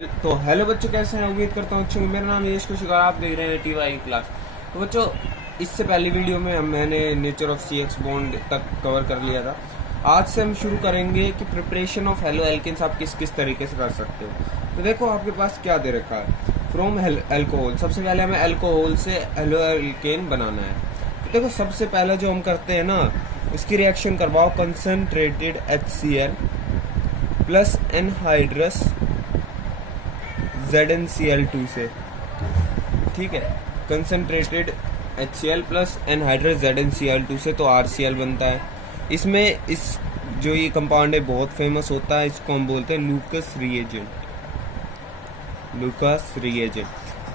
तो हेलो बच्चों, कैसे हैं? उम्मीद करता हूँ अच्छे। मेरा नाम यश कुश और आप देख रहे हैं TY क्लास। तो बच्चों, इससे पहली वीडियो में मैंने नेचर ऑफ CX बॉन्ड तक कवर कर लिया था। आज से हम शुरू करेंगे कि प्रिपरेशन ऑफ हेलो एल्केन्स आप किस किस तरीके से कर सकते हो। तो देखो, आपके पास क्या दे रखा है। फ्रॉम अल्कोहल, सबसे पहले हमें अल्कोहल से हेलो एल्केन बनाना है। तो देखो, सबसे पहले जो हम करते हैं ना, इसकी रिएक्शन करवाओ concentrated HCl plus anhydrous ZnCl2 से। ठीक है, concentrated HCl plus anhydrous ZnCl2 से तो RCl बनता है। इसमें इस जो ये कंपाउंड है बहुत फेमस होता है, इसको हम बोलते हैं लूकस रिएजेंट।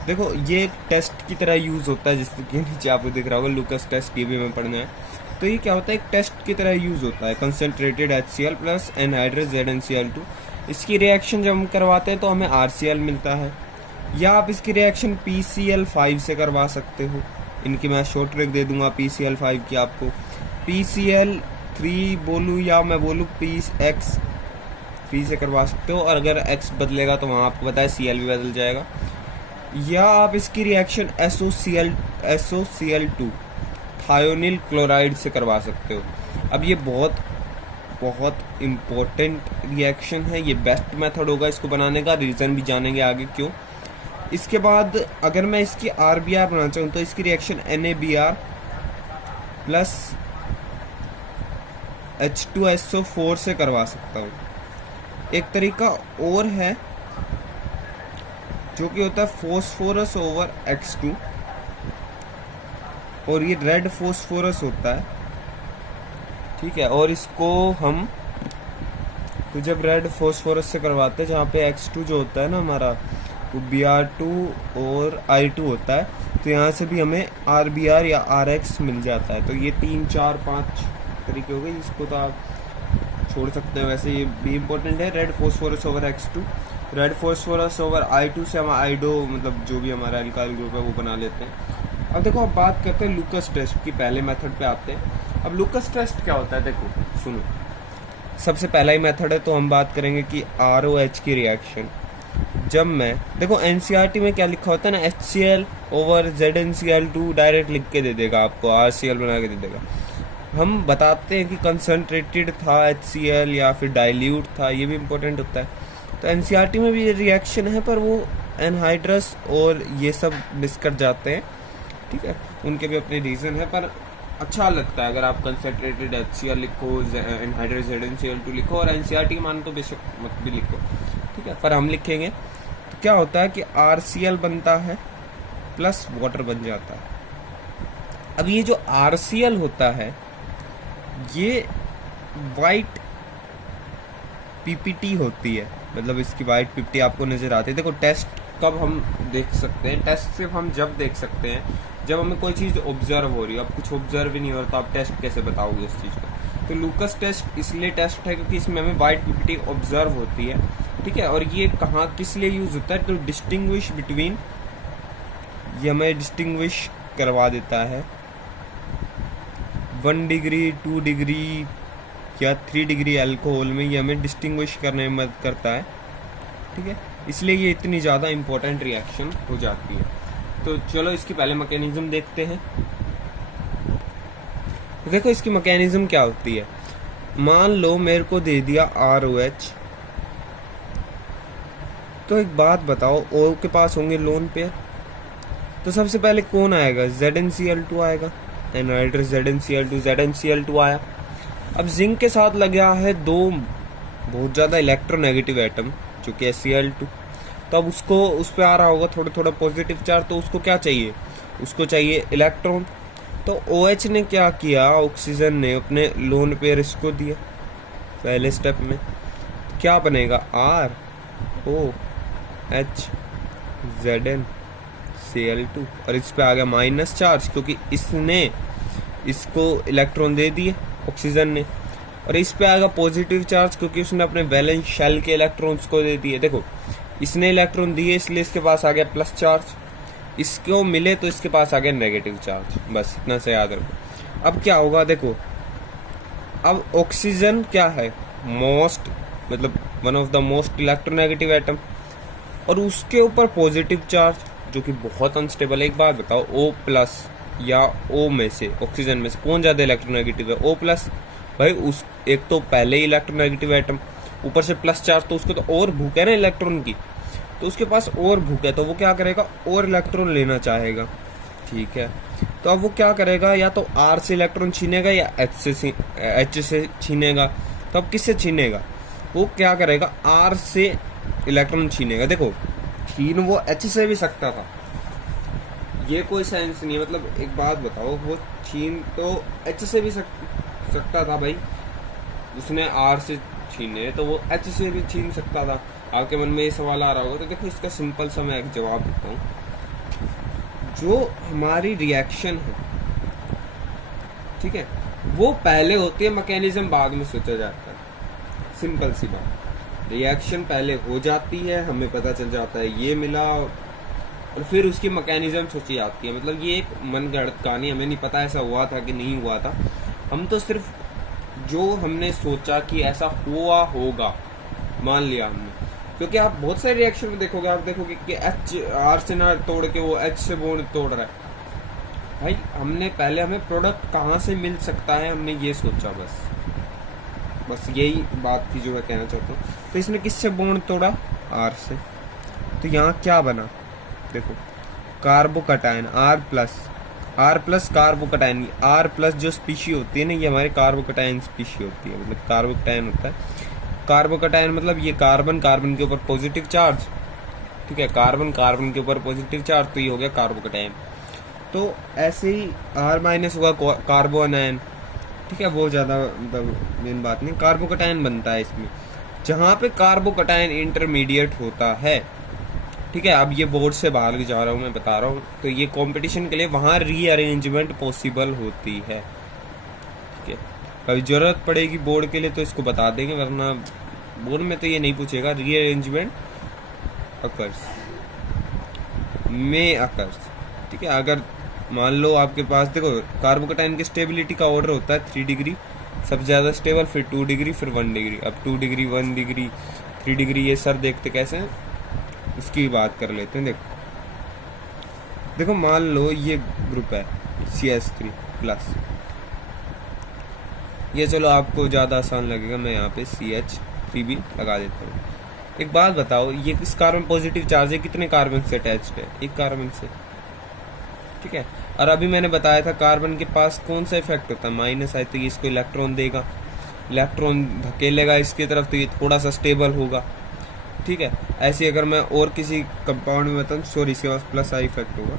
देखो, ये एक टेस्ट की तरह यूज होता है, जिसके नीचे आपको दिख रहा होगा लूकस टेस्ट, ये भी हमें पढ़ना है। तो ये क्या होता है, एक टेस्ट की तरह यूज होता है, concentrated HCl plus anhydrous ZnCl2। इसकी रिएक्शन जब हम करवाते हैं तो हमें RCl मिलता है, या आप इसकी रिएक्शन PCl5 से करवा सकते हो। इनकी मैं शॉर्ट ट्रिक दे दूंगा PCl5 की आपको। PCl3 बोलूँ या मैं बोलूँ PX3 से करवा सकते हो, और अगर X बदलेगा तो वहाँ आपको पता है Cl भी बदल जाएगा। या आप इसकी रिएक्शन SOCl2 थायोनिल क्लोराइड से करवा सकते हो। अब ये बहुत इम्पोर्टेंट रिएक्शन है, ये बेस्ट मेथड होगा इसको बनाने का। रीज़न भी जानेंगे आगे क्यों। इसके बाद अगर मैं इसकी RBR बनाना चाहूँ तो इसकी रिएक्शन NaBr प्लस H2SO4 से करवा सकता हूँ। एक तरीका और है जो कि होता है फॉस्फोरस ओवर X2, और ये रेड फॉस्फोरस होता है। ठीक है, और इसको हम तो जब रेड फॉस्फोरस से करवाते हैं, जहाँ पे X2 जो होता है ना हमारा, वो Br2 और I2 होता है, तो यहाँ से भी हमें RBR या RX मिल जाता है। तो ये 3 4 5 तरीके हो गए, इसको तो आप छोड़ सकते हैं। वैसे ये भी इम्पोर्टेंट है, red phosphorus over X2, red phosphorus over I2 से हम आइडो, मतलब जो भी हमारा एल्काइल ग्रुप है वो बना लेते हैं। अब देखो, अब बात करते हैं लूकस टेस्ट की। पहले मेथड पे आते हैं। अब लूकस टेस्ट क्या होता है, देखो सुनो। सबसे पहला ही मेथड है, तो हम बात करेंगे कि ROH की रिएक्शन। जब मैं देखो, NCERT में क्या लिखा होता है ना, HCl ओवर ZnCl2 डायरेक्ट लिख के दे देगा आपको, RCl बना के दे देगा। हम बताते हैं कि कंसनट्रेटेड था HCl या फिर डाइल्यूट था, ये भी इम्पोर्टेंट होता है। तो NCERT में भी ये रिएक्शन है, पर वो एनहाइड्रस और ये सब मिस कर जाते हैं। ठीक है, उनके भी अपने रीज़न है, पर अच्छा लगता है अगर आप कंसनट्रेटेड HCl लिखो, एनहाइड्रस ZnCl2 लिखो, और NCERT मानो तो बेशक मत भी लिखो। ठीक है, पर हम लिखेंगे। तो क्या होता है कि RCl बनता है प्लस वाटर बन जाता है। अब ये जो RCl होता है, ये वाइट PPT होती है, मतलब इसकी वाइट PPT आपको नजर आती है। देखो, टेस्ट कब हम देख सकते हैं? टेस्ट सिर्फ हम जब देख सकते हैं जब हमें कोई चीज़ ऑब्जर्व हो रही है। अब कुछ ऑब्जर्व ही नहीं हो रहा, तो आप टेस्ट कैसे बताओगे उस चीज़ को? तो लूकस टेस्ट इसलिए टेस्ट है क्योंकि इसमें हमें वाइट PPT ऑब्जर्व होती है। ठीक है, और ये कहाँ किस लिए यूज होता है, तो डिस्टिंग्विश बिटवीन, ये हमें डिस्टिंग्विश करवा देता है 1 डिग्री 2 डिग्री या 3 डिग्री अल्कोहल में, ये हमें डिस्टिंग्विश करने में मदद करता है। ठीक है, इसलिए ये इतनी ज़्यादा इम्पोर्टेंट रिएक्शन हो जाती है। तो चलो इसकी पहले मैकेनिज्म देखते हैं। तो देखो, इसकी मैकेनिज्म क्या होती है। मान लो मेरे को दे दिया ROH, तो एक बात बताओ, O के पास होंगे लोन पेयर, तो सबसे पहले कौन आएगा? ZnCl2 आएगा, एनहाइड्रस ZnCl2 आया। अब जिंक के साथ लगा है दो बहुत ज़्यादा इलेक्ट्रोनेगेटिव एटम, जो कि Cl2। तो अब उसको उस पर आ रहा होगा थोड़ा थोड़ा पॉजिटिव चार्ज, तो उसको क्या चाहिए? उसको चाहिए इलेक्ट्रॉन। तो OH ने क्या किया, ऑक्सीजन ने अपने लोन पेयर इसको दिया पहले स्टेप में। क्या बनेगा? ROH ZnCl2, और इस पे आ गया माइनस चार्ज, क्योंकि इसने इसको इलेक्ट्रॉन दे दिए ऑक्सीजन ने। और इस पे आएगा पॉजिटिव चार्ज, क्योंकि उसने अपने वैलेंस शेल के इलेक्ट्रॉन्स को दे दिए। देखो, इसने इलेक्ट्रॉन दिए, इसलिए इसके पास आ गया प्लस चार्ज, इसको मिले तो इसके पास आ गया नेगेटिव चार्ज। बस इतना से याद रखो। अब क्या होगा, देखो, अब ऑक्सीजन क्या है? मोस्ट, मतलब one of the most electronegative atom. और उसके ऊपर पॉजिटिव चार्ज जो कि बहुत अनस्टेबल है। एक बात बताओ, O प्लस या O में से, ऑक्सीजन में से कौन ज़्यादा इलेक्ट्रोनेगेटिव है? O plus. भाई उस एक तो पहले ही इलेक्ट्रोनेगेटिव एटम, ऊपर से प्लस चार्ज, तो उसको तो और भूख है ना इलेक्ट्रॉन की, तो उसके पास और भूख है, तो वो क्या करेगा? और इलेक्ट्रॉन लेना चाहेगा। ठीक है, तो अब वो क्या करेगा? या तो R से इलेक्ट्रॉन छीनेगा या H से छीनेगा। तो अब किससे छीनेगा? वो क्या करेगा? R से इलेक्ट्रॉन छीनेगा। देखो, छीन वो H से भी सकता था, ये कोई साइंस नहीं है। मतलब एक बात बताओ, वो छीन तो H से भी सकता था भाई, उसने R से छीने तो वो H से भी छीन सकता था। आपके मन में ये सवाल आ रहा होगा, तो देखो इसका सिंपल सा मैं एक जवाब देता हूँ। जो हमारी रिएक्शन है, ठीक है, वो पहले होती है, मैकेनिज्म बाद में सोचा जाता है। सिंपल सी बात, रिएक्शन पहले हो जाती है, हमें पता चल जाता है ये मिला, और फिर उसकी मैकेनिज्म सोची जाती है। मतलब ये एक मनगढ़ंत कहानी, हमें नहीं पता ऐसा हुआ था कि नहीं हुआ था। हम तो सिर्फ जो हमने सोचा कि ऐसा हुआ होगा मान लिया हमने। क्योंकि आप बहुत सारे रिएक्शन में देखोगे, आप देखोगे कि R से ना तोड़ के वो H से बॉन्ड तोड़ रहा है। भाई हमने पहले, हमें प्रोडक्ट कहाँ से मिल सकता है, हमने ये सोचा। बस यही बात थी जो मैं कहना चाहता हूँ। तो इसने किससे बॉन्ड तोड़ा? R से। तो यहाँ क्या बना? देखो, carbocation R plus carbocation. R plus जो स्पीशी होती है ना, ये हमारे कार्बोकटायन स्पीशी होती है, मतलब कार्बोकटायन होता है। कार्बोकटायन मतलब ये कार्बन के ऊपर पॉजिटिव चार्ज, ठीक है, कार्बन के ऊपर पॉजिटिव चार्ज, तो ये हो गया कार्बोकटायन। तो ऐसे ही R माइनस होगा कार्बोनायन, ठीक है, वो ज़्यादा मतलब मेन बात नहीं। कार्बोकटायन बनता है इसमें, जहाँ पे कार्बोकटायन इंटरमीडिएट होता है, ठीक है। अब ये बोर्ड से बाहर जा रहा हूँ, मैं बता रहा हूँ, तो ये कंपटीशन के लिए वहाँ रीअरेंजमेंट पॉसिबल होती है, ठीक है। कभी ज़रूरत पड़ेगी बोर्ड के लिए तो इसको बता देंगे, वरना बोर्ड में तो ये नहीं पूछेगा। रीअरेंजमेंट अकर्स, ठीक है। अगर मान लो आपके पास, देखो कार्बोकटायन की स्टेबिलिटी का ऑर्डर होता है 3 डिग्री सबसे ज़्यादा स्टेबल, फिर 2 डिग्री, फिर 1 डिग्री। अब 2 डिग्री, 1 डिग्री, 3 डिग्री, ये सर देखते कैसे हैं, इसकी बात कर लेते हैं। देखो मान लो ये ग्रुप है CH3 प्लस, ये चलो आपको ज़्यादा आसान लगेगा, मैं यहाँ पे CH3 भी लगा देता हूँ। एक बात बताओ, ये किस कार्बन पॉजिटिव चार्ज है, कितने कार्बन से अटैच्ड है? एक कार्बन से, ठीक है। और अभी मैंने बताया था कार्बन के पास कौन सा इफेक्ट होता है, माइनस आई, तो ये इसको इलेक्ट्रॉन देगा, इलेक्ट्रॉन धकेलेगा इसकी तरफ, तो ये थोड़ा सा स्टेबल होगा, ठीक है। ऐसे अगर मैं और किसी कंपाउंड में बताऊँ, सॉरी इसके पास प्लस आई इफेक्ट होगा,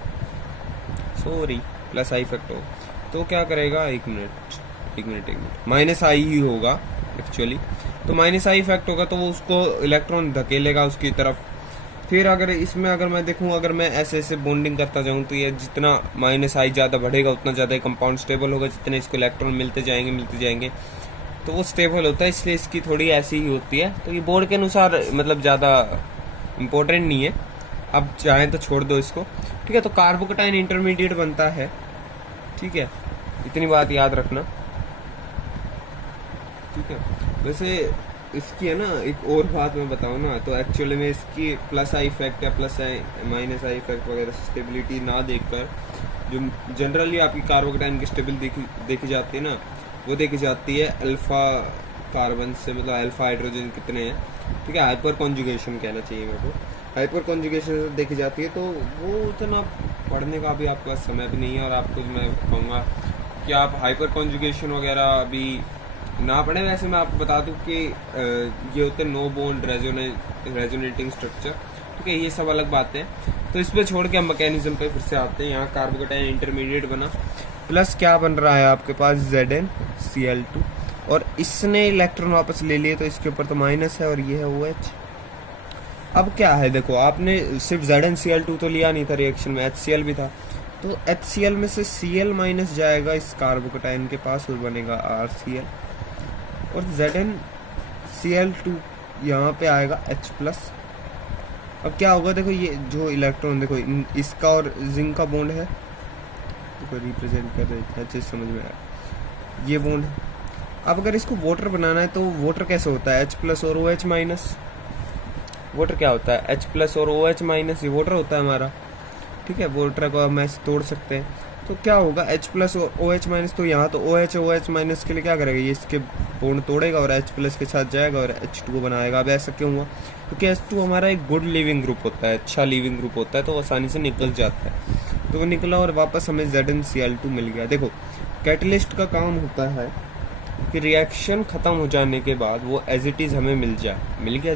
प्लस आई इफेक्ट होगा, तो क्या करेगा, एक मिनट, माइनस आई ही होगा एक्चुअली। तो माइनस आई इफेक्ट होगा, तो वो उसको इलेक्ट्रॉन धकेलेगा उसकी तरफ। फिर अगर इसमें अगर मैं देखूँ, अगर मैं ऐसे बॉन्डिंग करता जाऊँ, तो ये जितना माइनस आई ज़्यादा बढ़ेगा उतना ज़्यादा कंपाउंड स्टेबल होगा, जितने इसको इलेक्ट्रॉन मिलते जाएंगे तो वो स्टेबल होता है, इसलिए इसकी थोड़ी ऐसी ही होती है। तो ये बोर्ड के अनुसार मतलब ज़्यादा इम्पोर्टेंट नहीं है, अब चाहें तो छोड़ दो इसको, ठीक है। तो कार्बोकटायन इंटरमीडिएट बनता है, ठीक है, इतनी बात याद रखना, ठीक है। वैसे इसकी है ना एक और बात मैं बताऊँ ना, तो एक्चुअली में इसकी प्लस आई इफेक्ट या plus I minus I effect वगैरह स्टेबिलिटी ना देखकर, जो जनरली आपकी कार्बोकटायन की स्टेबिलिटी देखी जाती है ना, वो देखी जाती है अल्फा कार्बन से, मतलब अल्फा हाइड्रोजन कितने हैं, ठीक है। हाइपर कॉन्जुगेशन कहना चाहिए मेरे को, हाइपर कॉन्जुगेशन से देखी जाती है। तो वो उतना पढ़ने का भी आपके पास समय भी नहीं है, और आपको मैं कहूँगा कि आप हाइपर कॉन्जुगेशन वगैरह अभी ना पढ़े। वैसे मैं आपको बता दूं कि ये होते हैं नो बॉन्ड रेजोनेटिंग स्ट्रक्चर, ठीक है, ये सब अलग बातें हैं। तो इस पर छोड़ के हम मैकेनिज्म पे फिर से आते हैं। यहाँ कार्बोकटायन इंटरमीडिएट बना, प्लस क्या बन रहा है आपके पास, ZnCl2, और इसने इलेक्ट्रॉन वापस ले लिए, तो इसके ऊपर तो माइनस है और ये है OH। अब क्या है, देखो आपने सिर्फ ZnCl2 तो लिया नहीं था रिएक्शन में, HCl भी था, तो HCl में से Cl माइनस जाएगा इस कार्बोकटायन के पास और बनेगा RCl, और ZnCl2 यहाँ पे आएगा H प्लस। अब क्या होगा, देखो ये जो इलेक्ट्रॉन, देखो इसका और जिंक का बॉन्ड है, देखो रिप्रेजेंट कर रहे हैं, अच्छे समझ में आया, ये बॉन्ड है। अब अगर इसको वाटर बनाना है, तो वाटर कैसे होता है, H प्लस और OH माइनस, वाटर क्या होता है, H+ और OH-, ये वाटर होता है हमारा। ठीक है, वाटर को हम ऐसे तोड़ सकते हैं। तो क्या होगा, H+ और OH-, तो यहाँ तो OH के लिए क्या करेगा, ये इसके बॉन्ड तोड़ेगा और H+ के साथ जाएगा और H2 बनाएगा। अब ऐसा क्यों हुआ, क्योंकि H2 हमारा एक गुड लिविंग ग्रुप होता है, अच्छा लिविंग ग्रुप होता है, तो वो आसानी से निकल जाता है। तो वो निकला और वापस हमें ZnCl2 मिल गया। देखो कैटलिस्ट का काम होता है कि रिएक्शन ख़त्म हो जाने के बाद वो एज इट इज़ हमें मिल गया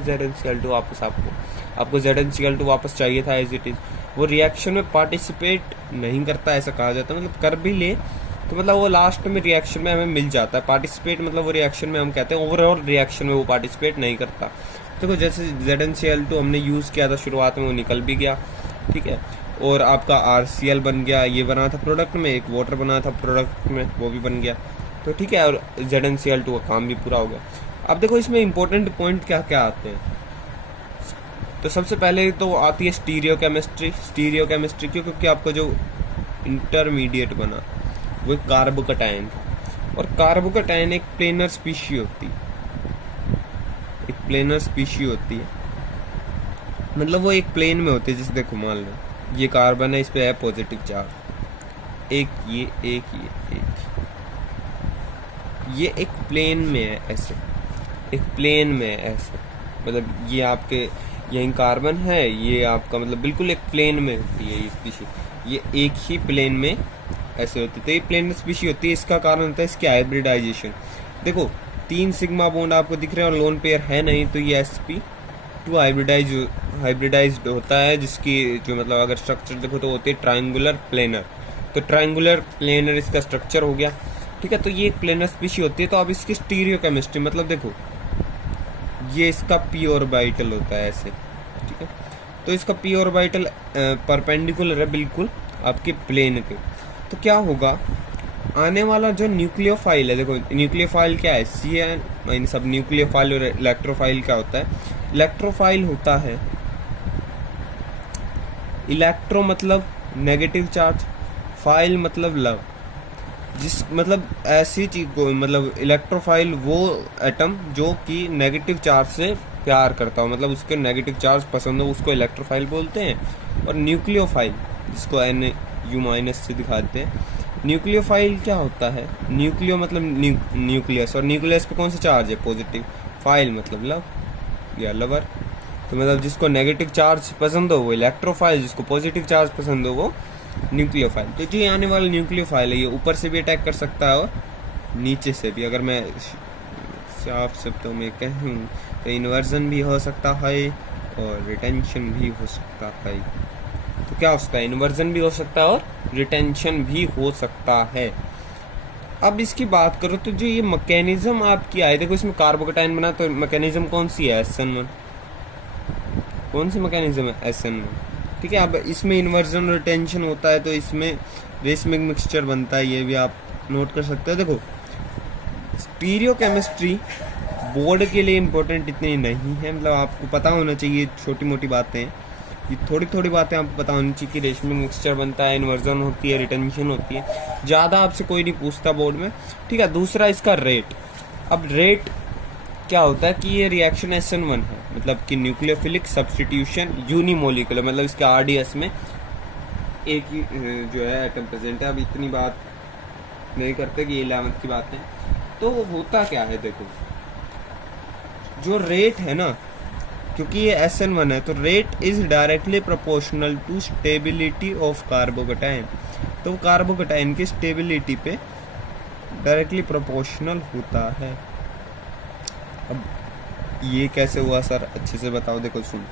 ZnCl2 वापस। आपको ZnCl2 वापस चाहिए था एज इट इज़। वो रिएक्शन में पार्टिसिपेट नहीं करता, ऐसा कहा जाता है, मतलब कर भी ले तो मतलब वो लास्ट में रिएक्शन में हमें मिल जाता है। पार्टिसिपेट मतलब वो रिएक्शन में हम कहते हैं, ओवरऑल रिएक्शन में वो पार्टिसिपेट नहीं करता। देखो जैसे ZnCl2 हमने यूज़ किया था शुरुआत में, वो निकल भी गया। ठीक है, और आपका RCl बन गया, ये बना था प्रोडक्ट में, एक वाटर बना था प्रोडक्ट में, वो भी बन गया। तो ठीक है, और ZnCl2 का काम भी पूरा हो गया। अब देखो इसमें इंपॉर्टेंट पॉइंट क्या क्या आते हैं। तो सबसे पहले तो आती है स्टीरियो केमिस्ट्री क्योंकि आपका जो इंटरमीडिएट बना वो कार्बोकटायन, और कार्बोकटायन एक प्लेनर स्पीशी होती है, मतलब वो एक प्लेन में होती है। जैसे देखो मान लो ये कार्बन है, इस पे है पॉजिटिव चार्ज, एक ये एक प्लेन में है ऐसे, मतलब ये आपके यही कार्बन है, ये आपका मतलब बिल्कुल एक प्लेन में होती है ये स्पीशी, ये एक ही प्लेन में ऐसे होती है। तो ये प्लेन स्पीशी होती है, इसका कारण होता है इसकी हाइब्रिडाइजेशन। देखो 3 सिग्मा बॉन्ड आपको दिख रहे हैं और लोन पेयर है नहीं, तो ये sp2 हाइब्रिडाइज्ड होता है, जिसकी जो मतलब अगर स्ट्रक्चर देखो तो होती है ट्रायंगुलर प्लेनर। तो ट्रायंगुलर प्लेनर इसका स्ट्रक्चर हो गया। ठीक है, तो ये एक प्लेनर स्पीशी होती है। तो अब इसकी स्टीरियो केमिस्ट्री मतलब देखो ये इसका p ऑर्बिटल होता है ऐसे। ठीक है, तो इसका p ऑर्बिटल परपेंडिकुलर है बिल्कुल आपके प्लेन के। तो क्या होगा, आने वाला जो न्यूक्लियोफाइल है, देखो न्यूक्लियोफाइल क्या है, Cn- सब न्यूक्लियोफाइल और इलेक्ट्रोफाइल क्या होता है। इलेक्ट्रोफाइल होता है, इलेक्ट्रो मतलब नेगेटिव चार्ज, फाइल मतलब लव, जिस मतलब ऐसी चीज को मतलब इलेक्ट्रोफाइल वो एटम जो कि नेगेटिव चार्ज से प्यार करता हो, मतलब उसके नेगेटिव चार्ज पसंद हो, उसको इलेक्ट्रोफाइल बोलते हैं। और न्यूक्लियोफाइल जिसको Nu- से दिखाते हैं, न्यूक्लियोफाइल क्या होता है, न्यूक्लियो मतलब न्यूक्लियस, और न्यूक्लियस पे कौन सा चार्ज है, पॉजिटिव, फाइल मतलब लव या लवर। तो मतलब जिसको नेगेटिव चार्ज पसंद हो वो इलेक्ट्रोफाइल, जिसको पॉजिटिव चार्ज पसंद हो वो न्यूक्लियोफाइल। तो जो आने वाला न्यूक्लियोफाइल है ये ऊपर से भी अटैक कर सकता है और नीचे से भी। अगर मैं साफ शब्दों में कहूँ तो इन्वर्जन भी हो सकता है और रिटेंशन भी हो सकता है। तो क्या हो सकता है, इन्वर्जन भी हो सकता है और रिटेंशन भी हो सकता है। अब इसकी बात करो तो जो ये मैकेनिज्म आपकी आए, देखो इसमें कार्बोकटायन बना, तो मैकेनिज्म कौन सी है, SN1। कौन सी मैकेनिज्म है, SN1। ठीक है, अब इसमें इन्वर्जन और रिटेंशन होता है, तो इसमें रेसमिक मिक्सचर बनता है, ये भी आप नोट कर सकते हो। देखो स्टीरियो केमिस्ट्री बोर्ड के लिए इम्पोर्टेंट इतनी नहीं है, मतलब आपको पता होना चाहिए छोटी मोटी बातें, ये थोड़ी बातें आपको पता होनी चाहिए कि रेशमिक मिक्सचर बनता है, इन्वर्जन होती है, रिटेंशन होती है, ज़्यादा आपसे कोई नहीं पूछता बोर्ड में। ठीक है, दूसरा इसका रेट। अब रेट क्या होता है कि ये रिएक्शन SN1 है, मतलब कि न्यूक्लियोफिलिक सब्स्टिट्यूशन यूनिमोलिकुलर, मतलब इसके RDS में एक ही जो है एटम प्रेजेंट है। अब इतनी बात नहीं करते कि 11th की बात है। तो होता क्या है, देखो जो रेट है ना, क्योंकि ये SN1 है तो rate is directly proportional to stability of carbocation. तो कार्बोकटायन की स्टेबिलिटी पे डायरेक्टली प्रोपोर्शनल होता है। अब ये कैसे हुआ सर, अच्छे से बताओ। देखो सुन,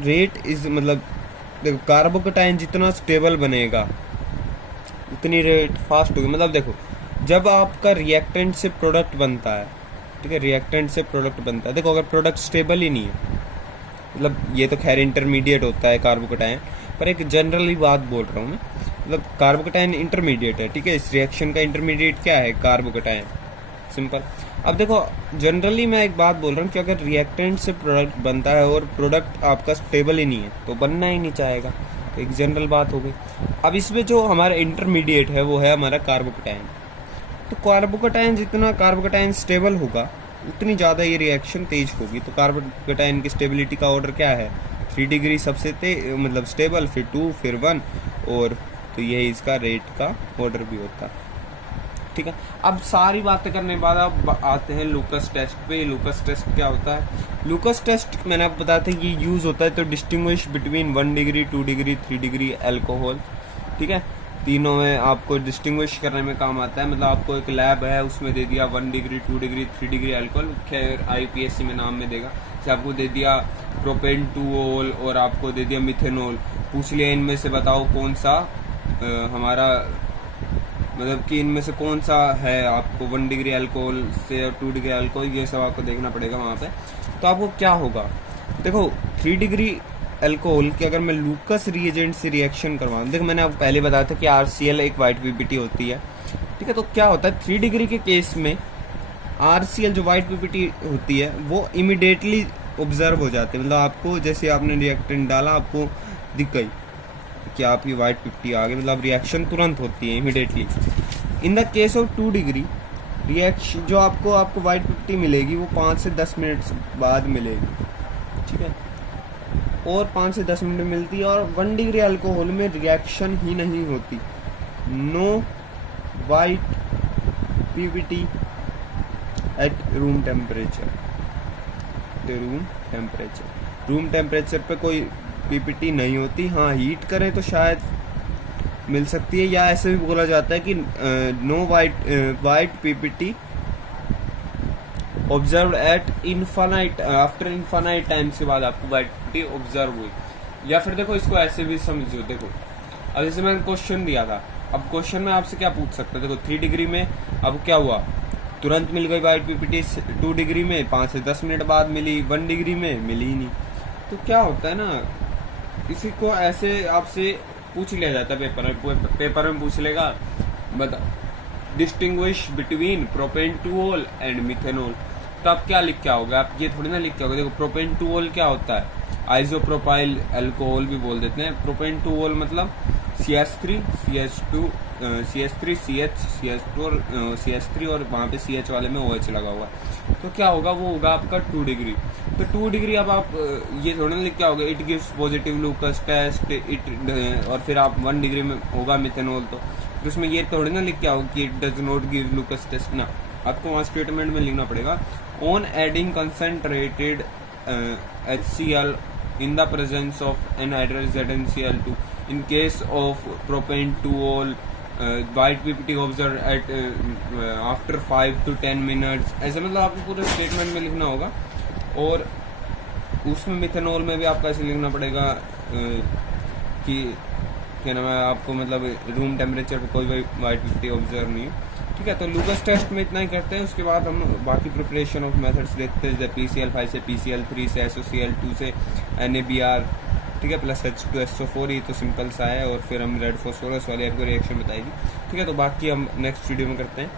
रेट इज मतलब देखो कार्बोकटायन जितना स्टेबल बनेगा उतनी रेट फास्ट होगी। मतलब देखो जब आपका रिएक्टेंट से प्रोडक्ट बनता है, ठीक है, रिएक्टेंट से प्रोडक्ट बनता है, देखो अगर प्रोडक्ट स्टेबल ही नहीं है, मतलब ये तो खैर इंटरमीडिएट होता है कार्बोकटायन, पर एक जनरली बात बोल रहा हूँ मैं, मतलब कार्बोकटायन इंटरमीडिएट है। ठीक है, इस रिएक्शन का इंटरमीडिएट क्या है, कार्बोकटायन, सिंपल। अब देखो जनरली मैं एक बात बोल रहा हूँ कि अगर रिएक्टेंट से प्रोडक्ट बनता है और प्रोडक्ट आपका स्टेबल ही नहीं है तो बनना ही नहीं चाहेगा, तो एक जनरल बात हो गई। अब इसमें जो हमारा इंटरमीडिएट है वो है हमारा कार्बोकटायन। तो कार्बोकटायन जितना कार्बोकटायन स्टेबल होगा उतनी ज़्यादा ये रिएक्शन तेज होगी। तो कार्बन कैटायन की स्टेबिलिटी का ऑर्डर क्या है, 3 डिग्री सबसे मतलब स्टेबल, फिर 2, फिर 1, और तो यही इसका रेट का ऑर्डर भी होता है। ठीक है, अब सारी बातें करने के बाद अब आते हैं लूकस टेस्ट पे। लूकस टेस्ट क्या होता है? लूकस टेस्ट मैंने आपको बताया था कि यूज़ होता है तो distinguish between 1 degree, 2 degree, 3 degree alcohol. ठीक है, तीनों में आपको डिस्टिंग्विश करने में काम आता है। मतलब आपको एक लैब है, उसमें दे दिया 1 डिग्री, 2 डिग्री, 3 डिग्री अल्कोहल, खैर IPSC में नाम में देगा। जैसे आपको दे दिया प्रोपेन-2-ओल और आपको दे दिया मिथेनॉल, पूछ लिया इनमें से बताओ कौन सा हमारा मतलब कि इनमें से कौन सा है, आपको 1 डिग्री अल्कोहल से और 2 डिग्री अल्कोहल, ये सब आपको देखना पड़ेगा वहाँ पे। तो आपको क्या होगा, देखो 3 डिग्री अल्कोहल की अगर मैं लूकस रिएजेंट से रिएक्शन करवाऊँ, देखो मैंने आपको पहले बताया था कि RCl एक वाइट PPT होती है। ठीक है, तो क्या होता है 3 डिग्री के केस में RCl जो वाइट PPT होती है वो इमिडिएटली ऑब्जर्व हो जाती है। मतलब आपको जैसे आपने रिएक्टेंट डाला, आपको दिख गई कि आपकी वाइट PPT आ गई, मतलब रिएक्शन तुरंत होती है immediately. In the case of 2 degree reaction जो आपको वाइट PPT मिलेगी वो 5 से 10 मिनट बाद मिलेगी। ठीक है, और 5 से 10 मिनट मिलती है। और 1 डिग्री अल्कोहल में रिएक्शन ही नहीं होती, no white PPT at room temperature. Room temperature पे कोई PPT नहीं होती। हाँ, हीट करें तो शायद मिल सकती है, या ऐसे भी बोला जाता है कि no white PPT observe at infinite, after infinite time के बाद आपको वाइट PPT ऑब्जर्व हुई। या फिर देखो इसको ऐसे भी समझो, देखो अब जैसे मैंने क्वेश्चन दिया था, अब क्वेश्चन में आपसे क्या पूछ सकता है, देखो 3 डिग्री में अब क्या हुआ, तुरंत मिल गई वाइट PPT। 2 डिग्री में 5 से 10 मिनट बाद मिली, 1 डिग्री में मिली ही नहीं। तो क्या होता है ना, इसी को ऐसे आपसे पूछ लिया जाता है पेपर में पूछ लेगा, बता डिस्टिंग्विश बिटवीन प्रोपेन-2-ओल एंड मिथेनॉल। तो आप क्या लिख के आओगे, आप ये थोड़ी ना लिख के आओगे। देखो प्रोपेन-2-ओल क्या होता है, आइसोप्रोपाइल अल्कोहल भी बोल देते हैं। प्रोपेन-2-ओल मतलब CH3 CH2 CH3 CH CH2 और CH3 और वहाँ पे CH वाले में OH लगा हुआ है। तो क्या होगा, वो होगा आपका 2 डिग्री। तो 2 डिग्री अब आप ये थोड़ा ना लिख के आओगे it gives positive Lucas test it, और फिर आप 1 डिग्री में होगा मिथेनॉल, तो उसमें ये थोड़ी ना लिख के आओगे कि it does not give Lucas test ना, आपको वहाँ स्टेटमेंट में लिखना पड़ेगा on adding concentrated HCl in the presence of anhydrous ZnCl2 in case of propane-2-ol white PPT observed at after 5 to 10 minutes। ऐसे मतलब आपको पूरे स्टेटमेंट में लिखना होगा। और उसमें मिथेनॉल में भी आपको ऐसे लिखना पड़ेगा कि क्या नाम है, आपको मतलब रूम टेम्परेचर पे कोई वाइट PPT ऑब्जर्व नहीं है। ठीक है, तो लूकस टेस्ट में इतना ही करते हैं। उसके बाद हम बाकी प्रिपरेशन ऑफ मेथड्स देखते हैं, जैसे PCl5 से PCl3 से SOCl2 से NaBr, ठीक है, प्लस H2SO4, ये तो सिंपल सा है। और फिर हम रेड फॉस्फोरस वाले आपको रिएक्शन बताएगी। ठीक है, तो बाकी हम नेक्स्ट वीडियो में करते हैं।